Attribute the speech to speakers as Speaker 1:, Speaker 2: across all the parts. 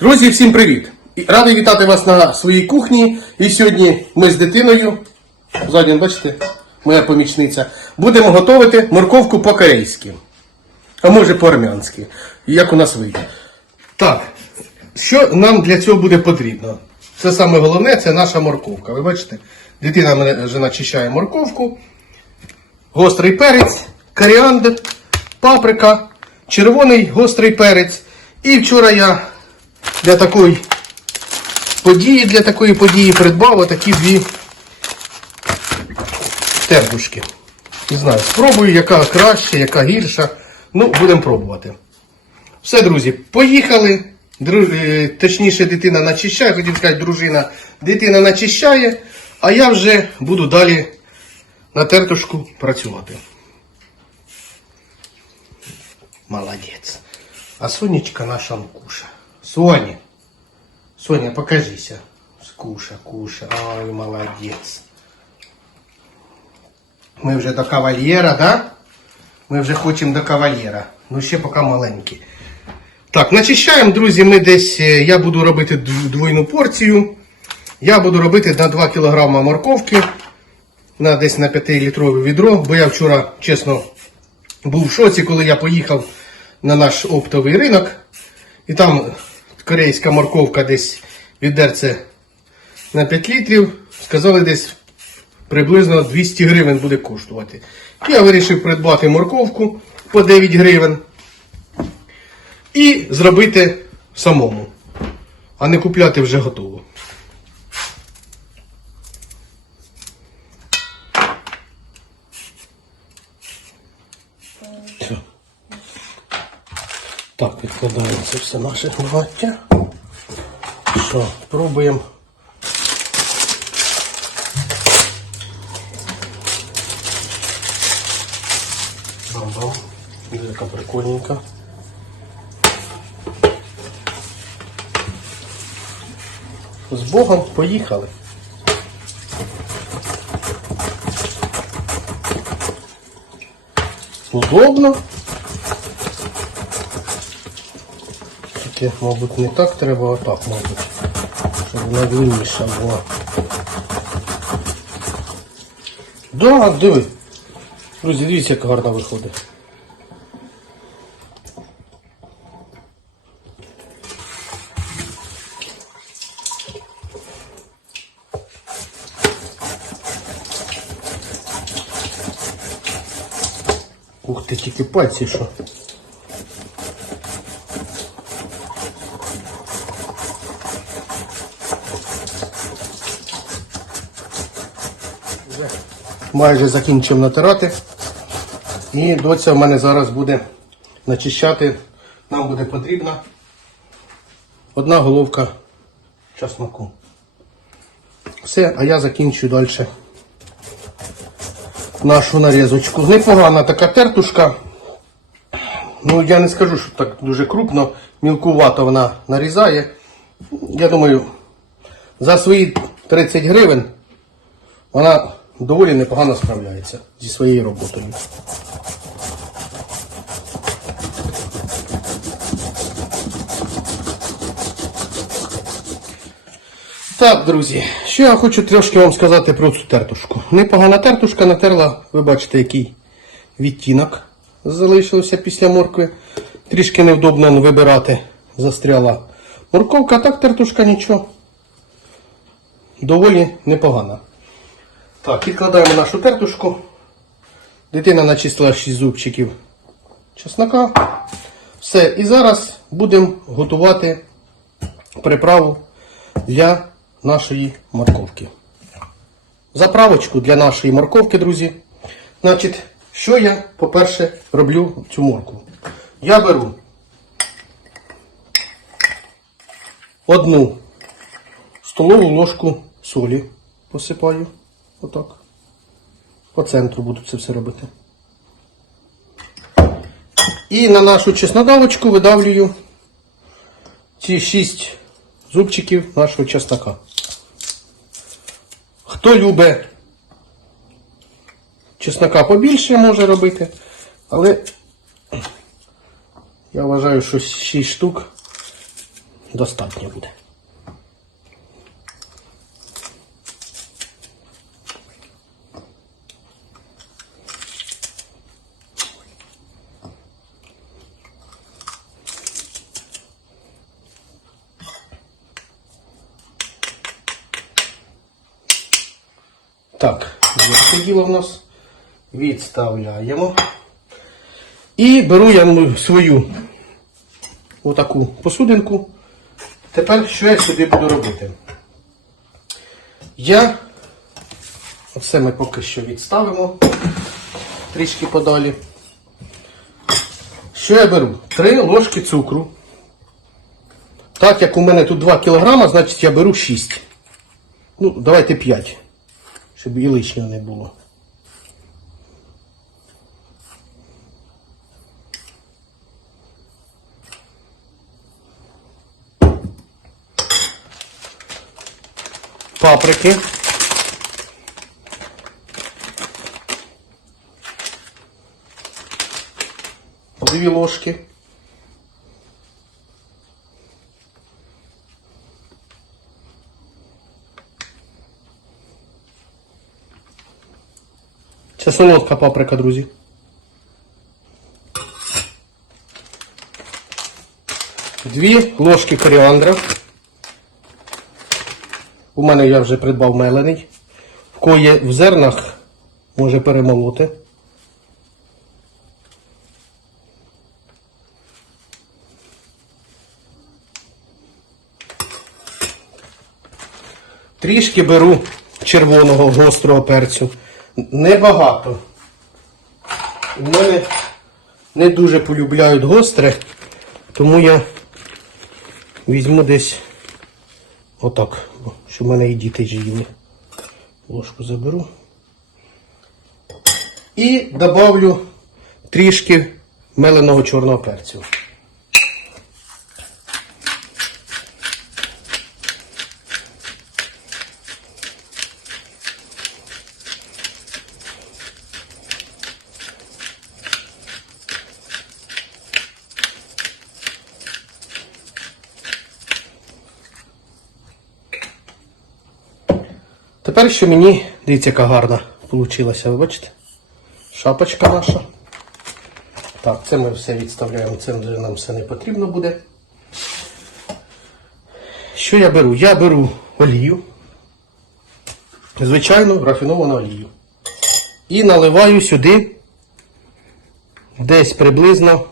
Speaker 1: Друзі, всім привіт! Радий вітати вас на своїй кухні. І сьогодні ми з дитиною, ззаді, бачите, моя помічниця, будемо готувати морковку по-корейськи. А може по-армянськи. Як у нас вийде. Так, що нам для цього буде потрібно? Це саме головне, це наша морковка. Ви бачите, дитина мене вже начищає морковку, гострий перець, коріандр, паприка, червоний гострий перець. І вчора я для такої події, для такої події придбав отакі дві тертушки. Не знаю, спробую, яка краще, яка гірша. Ну, будемо пробувати. Все, друзі, поїхали. Дру... е, Точніше, дитина начищає, хотів сказати, дружина. Дитина начищає, а я вже буду далі на тертушку працювати. Молодець. А Сонечка наша он куша. Соня. Соня, покажися. Скуша, куша. Ой, молодець. Ми вже до кавальєра, да? Ми вже хочемо до кавальєра. Ну ще поки маленькі. Так, начищаємо, друзі, ми десь. е, Я буду робити двойну порцію. Я буду робити на 2 кг морковки. На десь на 5-літрове відро. Бо я вчора, чесно, був в шоці, коли я поїхав на наш оптовий ринок. І там корейська морковка десь відерце на 5 літрів. Сказали, десь приблизно 200 гривень буде коштувати. Я вирішив придбати морковку по 9 гривень і зробити самому, а не купляти вже готово. Так, відкладаємо це все наше гнаття. Що, пробуємо. Бам-бам. Прикольненька. З Богом поїхали. Удобно. Тільки, мабуть, не так треба, а так, мабуть. Щоб вона длинніша була. Да, диви. Друзі, дивіться, як гарно виходить. Ух ти, тільки пальці що. Майже закінчив натирати. І доця в мене зараз буде начищати. Нам буде потрібна одна головка часнику. Все, а я закінчую далі нашу нарізочку. Непогана така тертушка. Ну, я не скажу, що так дуже крупно, мілкувато вона нарізає. Я думаю, за свої 30 гривень вона доволі непогано справляється зі своєю роботою. Так, друзі, що я хочу трошки вам сказати про цю тертушку. Непогана тертушка натерла, ви бачите, який відтінок залишився після моркви. Трішки невдобно вибирати, застряла морковка, так тертушка нічого. Доволі непогана. Так, відкладаємо нашу тертушку. Дитина начистила 6 зубчиків чеснока. Все, і зараз будемо готувати приправу для нашої морковки. Заправочку для нашої морковки, друзі. Значить, що я, по-перше, роблю цю моркву? Я беру одну столову ложку солі, посипаю. Отак. По центру буду це все робити. І на нашу чеснодавочку видавлюю ці 6 зубчиків нашого чеснока. Хто любить чеснока побільше може робити, але я вважаю, що 6 штук достатньо буде. Так, це діло в нас відставляємо. І беру я свою отаку посудинку. Тепер що я сюди буду робити? Я, оце ми поки що відставимо трішки подалі. Що я беру? Три ложки цукру. Так як у мене тут 2 кг, значить я беру 6. Ну, давайте 5, щоб і лишнього не було. паприки. Дві ложки. Це солодка паприка, друзі. Дві ложки коріандра. У мене я вже придбав мелений. В є в зернах, може перемолоти. Трішки беру червоного гострого перцю. Небагато. У мене не дуже полюбляють гостре, тому я візьму десь Отак, щоб мене і діти їли. Ложку заберу. І добавлю трішки меленого чорного перцю. Тепер що мені, дивіться, яка гарна вийшла, ви бачите? Шапочка наша. Так, це ми все відставляємо, це вже нам все не потрібно буде. Що я беру? Я беру олію. Звичайну рафіновану олію. І наливаю сюди десь приблизно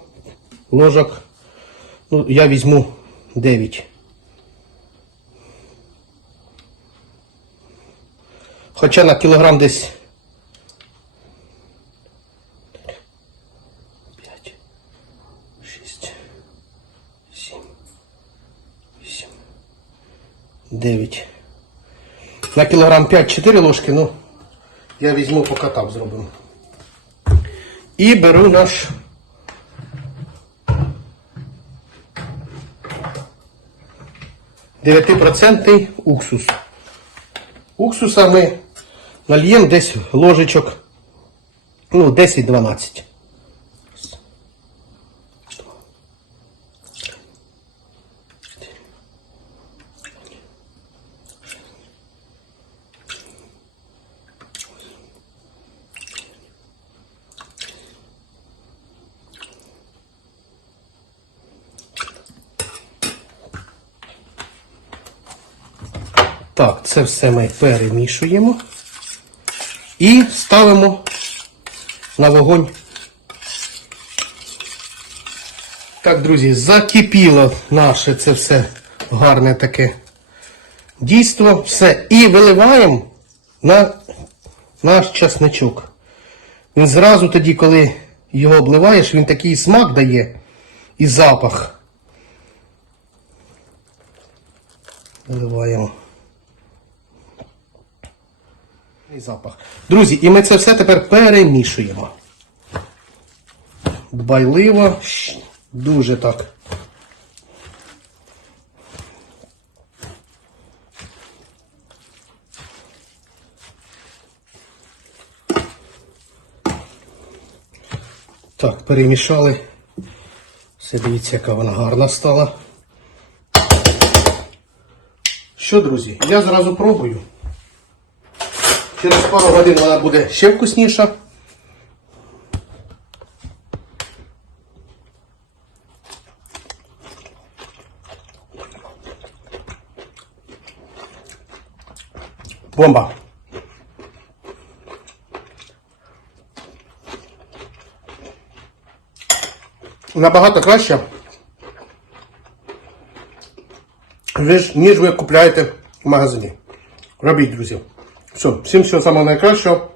Speaker 1: ложок. Ну, я візьму 9. Хоча на кілограм десь 5, 6, 7, 8, 9. На кілограм 5-4 ложки, ну я візьму по так зробимо. І беру наш Дев'ятипроцентний уксус. Уксуса ми нальємо десь ложечок, ну, 10-12. Так, це все ми перемішуємо і ставимо на вогонь. Так, друзі, закипіло наше це все гарне таке дійство. Все. І виливаємо на наш часничок. Він зразу тоді, коли його обливаєш, він такий смак дає і запах. Виливаємо. І запах. Друзі, і ми це все тепер перемішуємо. Дбайливо, дуже так. Так, перемішали. Все, дивіться, яка вона гарна стала. Що, друзі, я зразу пробую. Через пару годин вона буде ще вкусніша. Бомба. Набагато краще, ніж, ви купляєте в магазині. Робіть, друзі. Все, всім всього самого найкращого.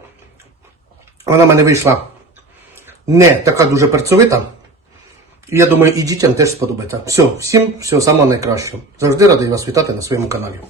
Speaker 1: Вона в мене вийшла не така дуже перцовита. І я думаю, і дітям теж сподобається. Все, всім всього самого найкращого. Завжди радий вас вітати на своєму каналі.